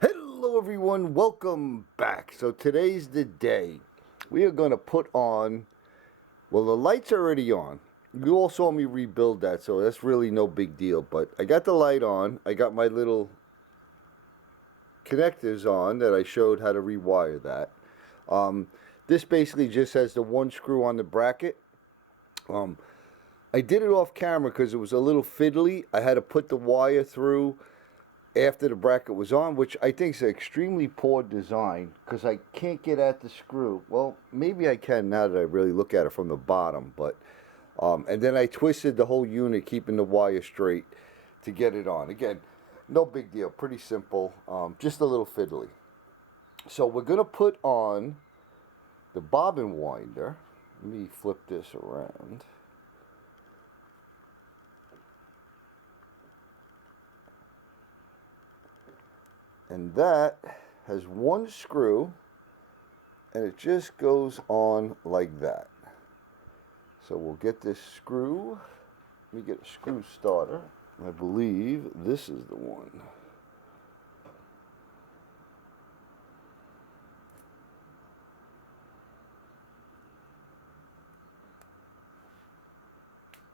Hello everyone, welcome back. So today's the day. We are going to put on, well, the lights are already on. You all saw me rebuild that, so that's really no big deal. But I got the light on. I got my little connectors on that I showed how to rewire that. This basically just has the one screw on the bracket. I did it off camera because it was a little fiddly. I had to put the wire through after the bracket was on, which I think is an extremely poor design because I can't get at the screw. Well, maybe I can now that I really look at it from the bottom, but and then I twisted the whole unit, keeping the wire straight to get it on. Again, no big deal, pretty simple, just a little fiddly. So we're gonna put on the bobbin winder. Let me flip this around. And that has one screw, and it just goes on like that. So we'll get this screw. Let me get a screw starter. I believe this is the one.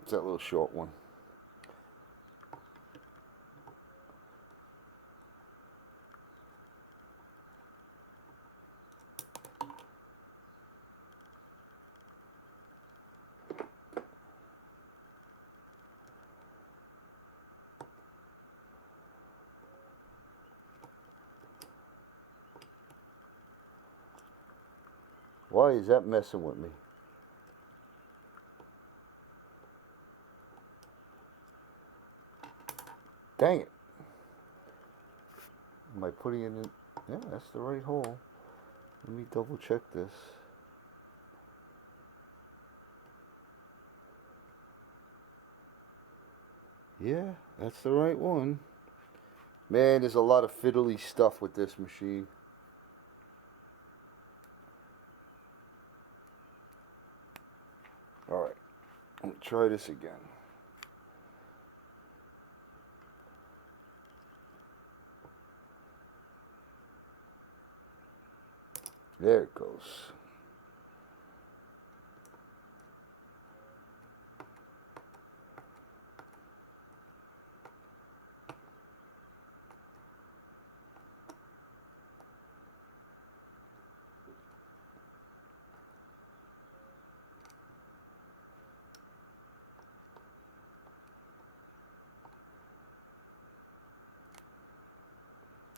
It's that little short one. Why is that messing with me? Dang it. Am I putting it in? Yeah, that's the right hole. Let me double check this. Yeah, that's the right one. Man, there's a lot of fiddly stuff with this machine. Alright, let me try this again. There it goes.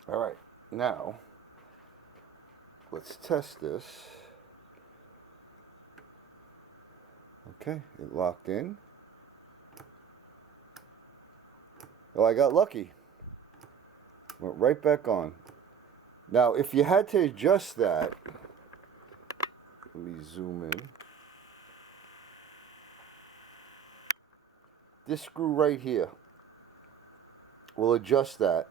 Alright, now let's test this. Okay, it locked in. Well, I got lucky. Went right back on. Now, if you had to adjust that, let me zoom in. This screw right here will adjust that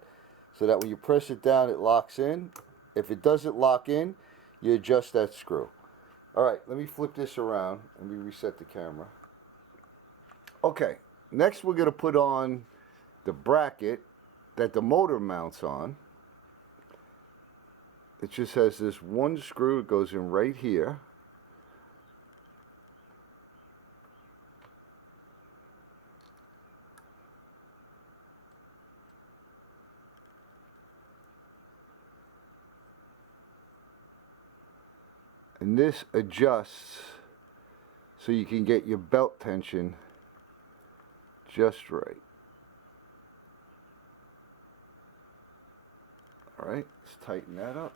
so that when you press it down, it locks in. If it doesn't lock in, you adjust that screw. Alright, let me flip this around and we reset the camera. Okay, next we're going to put on the bracket that the motor mounts on. It just has this one screw. It goes in right here. And this adjusts so you can get your belt tension just right. Alright, let's tighten that up.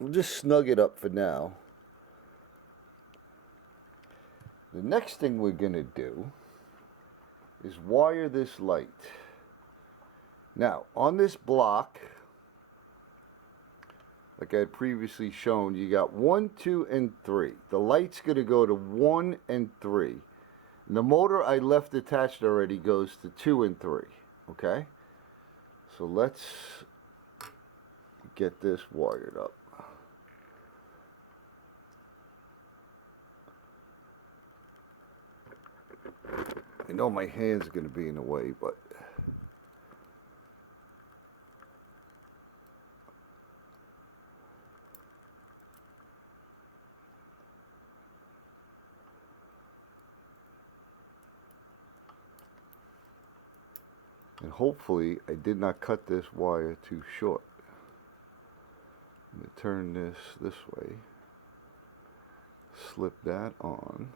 We'll just snug it up for now. The next thing we're going to do is wire this light. Now, on this block, like I had previously shown, you got 1, 2, and 3. The light's going to go to 1 and 3. And the motor I left attached already goes to 2 and 3. Okay? So let's get this wired up. I know my hand's going to be in the way, but and hopefully I did not cut this wire too short. I'm going to turn this way, slip that on.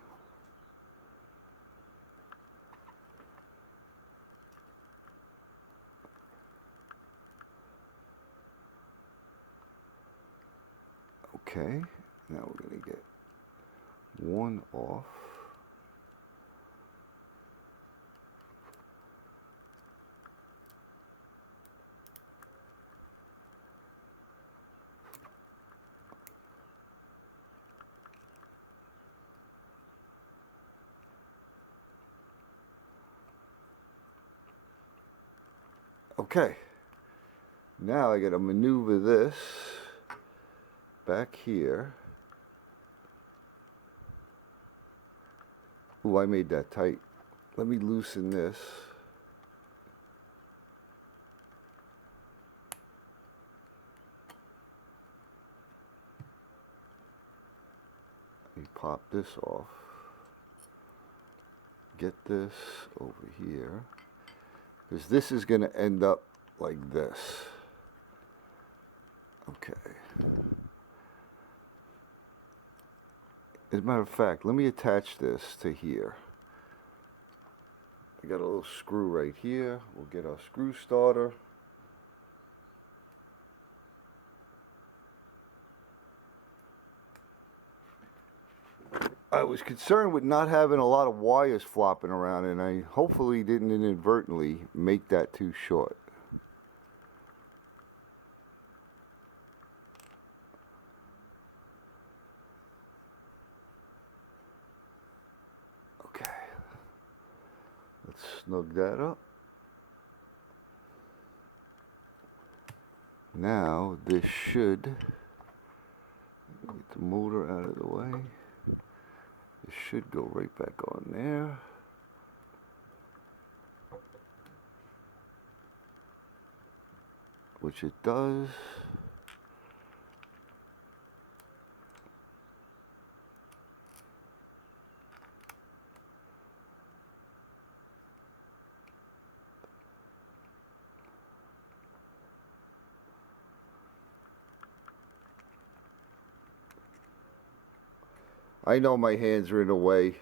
Okay, now we're going to get one off. Okay, now I got to maneuver this back here. Ooh, I made that tight. Let me loosen this. Let me pop this off. Get this over here, because this is going to end up like this. Okay. As a matter of fact, let me attach this to here. I got a little screw right here. We'll get our screw starter. I was concerned with not having a lot of wires flopping around, and I hopefully didn't inadvertently make that too short. Okay, let's snug that up. Now this should get the motor out of the way. It should go right back on there. Which it does. I know my hands are in the way.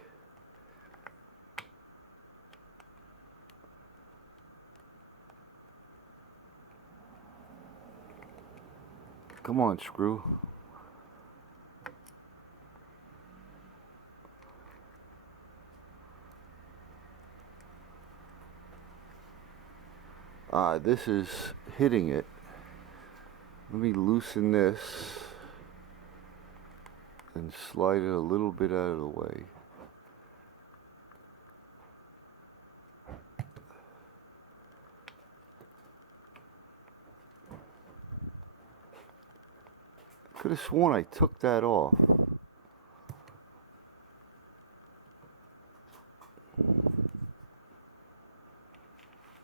Come on, screw. This is hitting it. Let me loosen this and slide it a little bit out of the way. Could have sworn I took that off.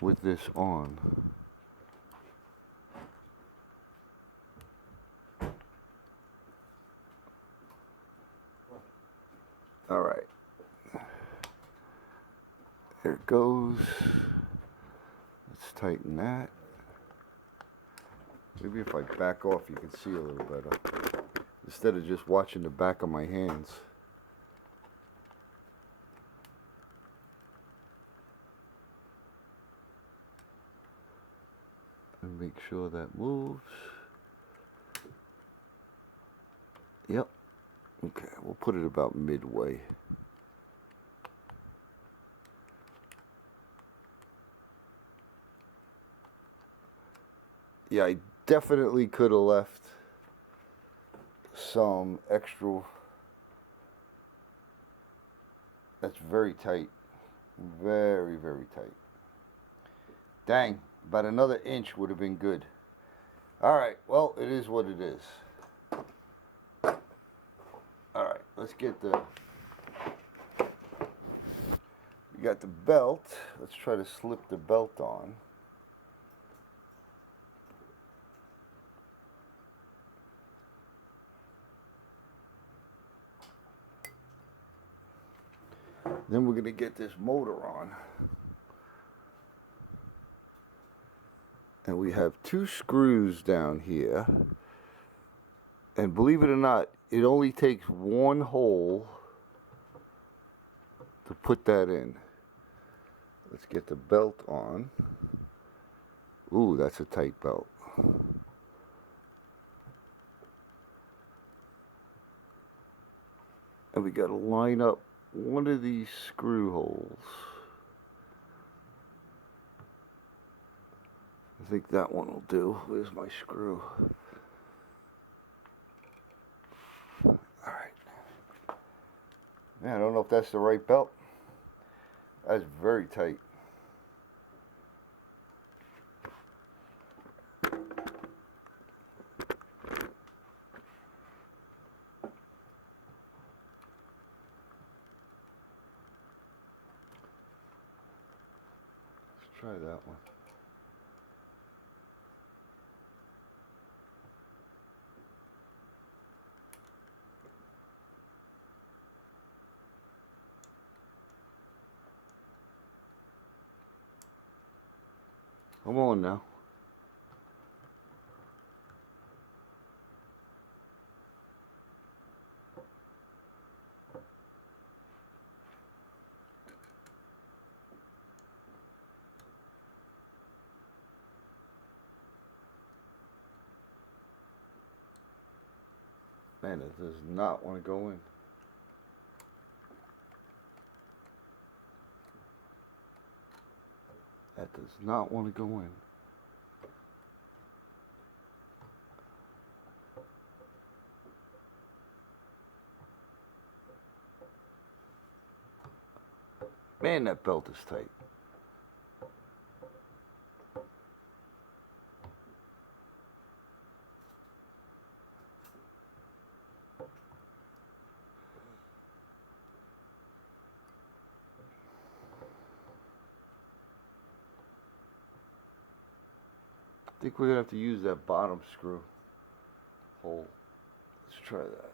With this on. All right. There it goes. Let's tighten that. Maybe if I back off you can see a little better. Instead of just watching the back of my hands. And make sure that moves. Yep. Okay, we'll put it about midway. Yeah, I definitely could have left some extra. That's very tight. Very, very tight. Dang, about another inch would have been good. Alright, well, it is what it is. Alright, let's get We got the belt. Let's try to slip the belt on. Then we're going to get this motor on. And we have 2 screws down here. And believe it or not, it only takes 1 hole to put that in. Let's get the belt on. Ooh, that's a tight belt. And we got to line up one of these screw holes. I think that one will do. Where's my screw? Alright. Man, I don't know if that's the right belt. That's very tight. Let's try that one. Come on now. Man, it does not want to go in. That does not want to go in. Man, that belt is tight. I think we're going to have to use that bottom screw hole. Let's try that.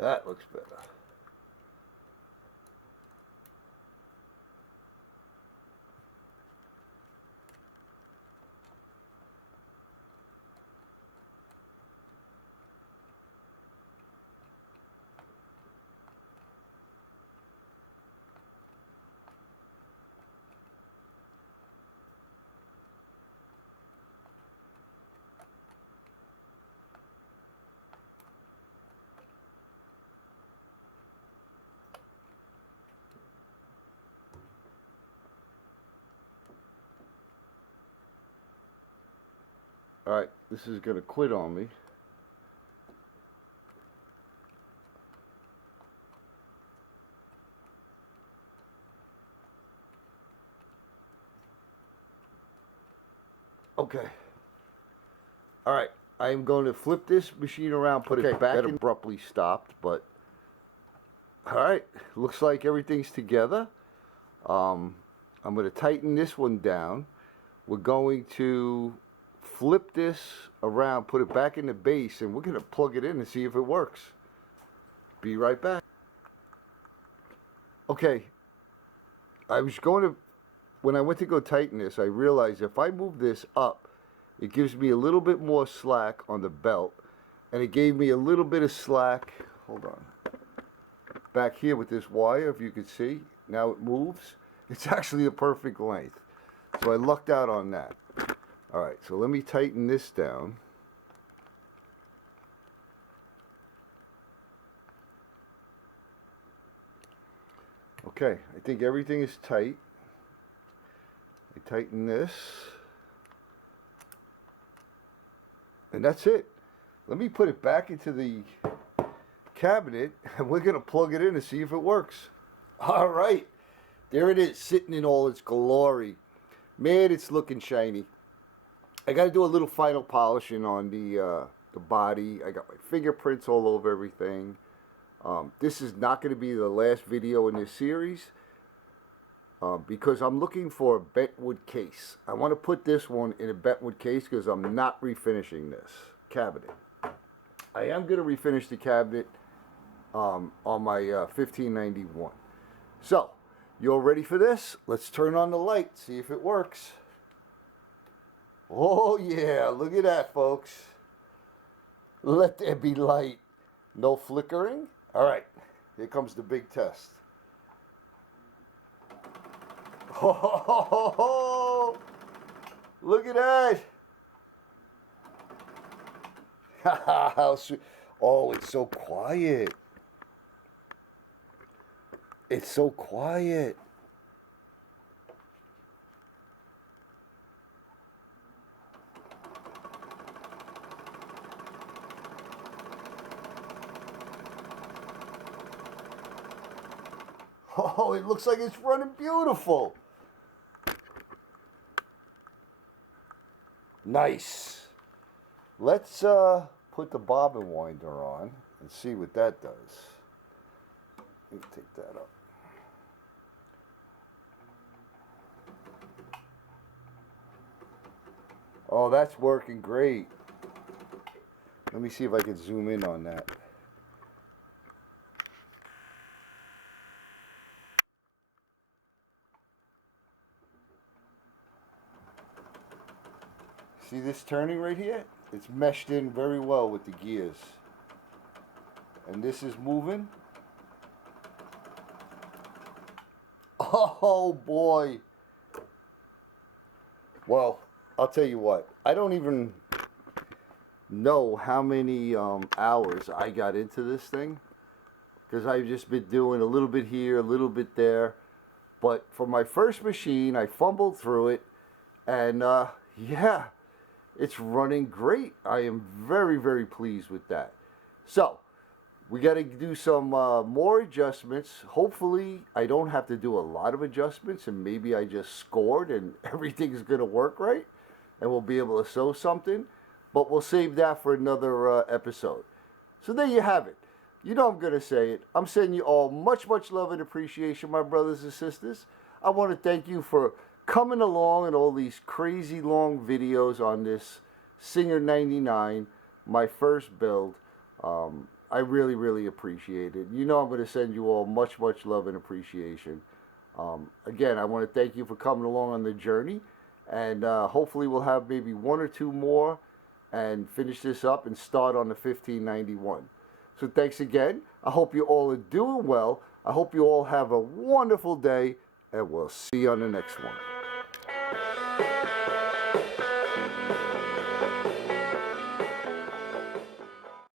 That looks better. Alright, this is going to quit on me. Okay. Alright, I am going to flip this machine around, put it back. That abruptly stopped, but alright, looks like everything's together. I'm going to tighten this one down. We're going to flip this around, put it back in the base, and we're going to plug it in and see if it works. Be right back. Okay, when I went to go tighten this, I realized if I move this up, it gives me a little bit more slack on the belt, and it gave me a little bit of slack, hold on, back here with this wire, if you can see. Now it moves. It's actually the perfect length. So I lucked out on that. Alright, so let me tighten this down. Okay, I think everything is tight. I tighten this. And that's it. Let me put it back into the cabinet, and we're going to plug it in and see if it works. Alright, there it is, sitting in all its glory. Man, it's looking shiny. I got to do a little final polishing on the body. I got my fingerprints all over everything. This is not going to be the last video in this series because I'm looking for a bentwood case. I want to put this one in a bentwood case because I'm not refinishing this cabinet. I am going to refinish the cabinet on my 1591. So, you all ready for this? Let's turn on the light, see if it works. Oh yeah, look at that, folks. Let there be light. No flickering. All right, here comes the big test. Oh, look at that. How sweet. Oh, it's so quiet. It's so quiet. Oh, it looks like it's running beautiful. Nice. Let's put the bobbin winder on and see what that does. Let me take that up. Oh, that's working great. Let me see if I can zoom in on that. See this turning right here? It's meshed in very well with the gears. And this is moving. Oh boy. Well, I'll tell you what. I don't even know how many hours I got into this thing. Because I've just been doing a little bit here, a little bit there. But for my first machine, I fumbled through it. And yeah. It's running great. I am very, very pleased with that. So, we got to do some more adjustments. Hopefully, I don't have to do a lot of adjustments, and maybe I just scored and everything's going to work right, and we'll be able to sew something. But we'll save that for another episode. So there you have it. You know I'm going to say it. I'm sending you all much, much love and appreciation, my brothers and sisters. I want to thank you for coming along in all these crazy long videos on this Singer 99, my first build. I really, really appreciate it. You know I'm going to send you all much, much love and appreciation. Again, I want to thank you for coming along on the journey. And hopefully we'll have maybe one or two more and finish this up and start on the 1591. So thanks again. I hope you all are doing well. I hope you all have a wonderful day. And we'll see you on the next one.